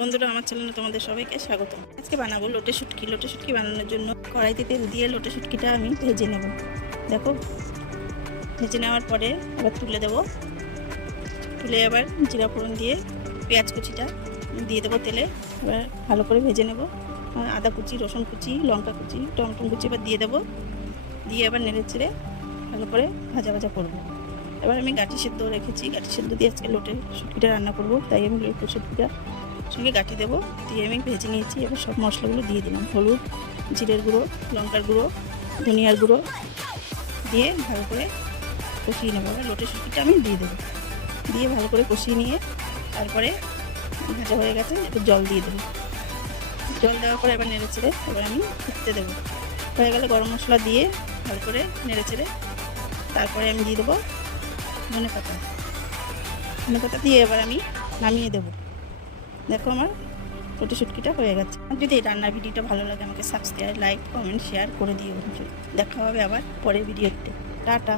বন্ধুরা, আমার চ্যানেলে তোমাদের সবাইকে স্বাগত। আজকে বানাবো লোটে শুটকি। লোটে শুটকি বানানোর জন্য কড়াইতে তেল দিয়ে লোটে শুটকিটা আমি ভেজে নেব। দেখো, ভেজে নেওয়ার পরে আবার তুলে দেব। তুলে আবার জিরা ফোড়ন দিয়ে পেঁয়াজ কুচিটা দিয়ে দেবো তেলে। এবার ভালো করে ভেজে নেব। আদা কুচি, রসুন কুচি, লঙ্কা কুচি, টমেটো কুচি এবার দিয়ে দেবো। দিয়ে আবার নেড়ে চেড়ে ভালো করে ভাজা ভাজা করবো। এবার আমি গাঁটি সেদ্ধ রেখেছি, গাঁটি সেদ্ধ দিয়ে আজকে লোটে শুটকিটা রান্না করব, তাই আমি লোটে শুটকিটা সঙ্গে গাঁটি দেবো। দিয়ে আমি ভেজে নিয়েছি। এবার সব মশলাগুলো দিয়ে দিলাম। হলুদ, জিরের গুঁড়ো, লঙ্কার গুঁড়ো, ধনিয়ার গুঁড়ো দিয়ে ভালো করে কষিয়ে নেবো। এবার লোটে শুটকিটা আমি দিয়ে দেবো। দিয়ে ভালো করে কষিয়ে নিয়ে তারপরে ভাজা হয়ে গেছে, একটু জল দিয়ে দেবো। জল দেওয়ার পরে এবার নেড়ে চেড়ে এবার আমি ফুটতে দেবো। হয়ে গেলে গরম মশলা দিয়ে ভালো করে নেড়ে চেড়ে তারপরে আমি দিয়ে দেবো ধনেপাতা। ধনেপাতা দিয়ে এবার আমি নামিয়ে দেবো। দেখো, আমার লোটে শুটকিটা হয়ে গেছে। আর যদি এই রান্নার ভিডিওটা ভালো লাগে আমাকে সাবস্ক্রাইব, লাইক, কমেন্ট, শেয়ার করে দিও। দেখা হবে আবার পরের ভিডিওতে। টাটা।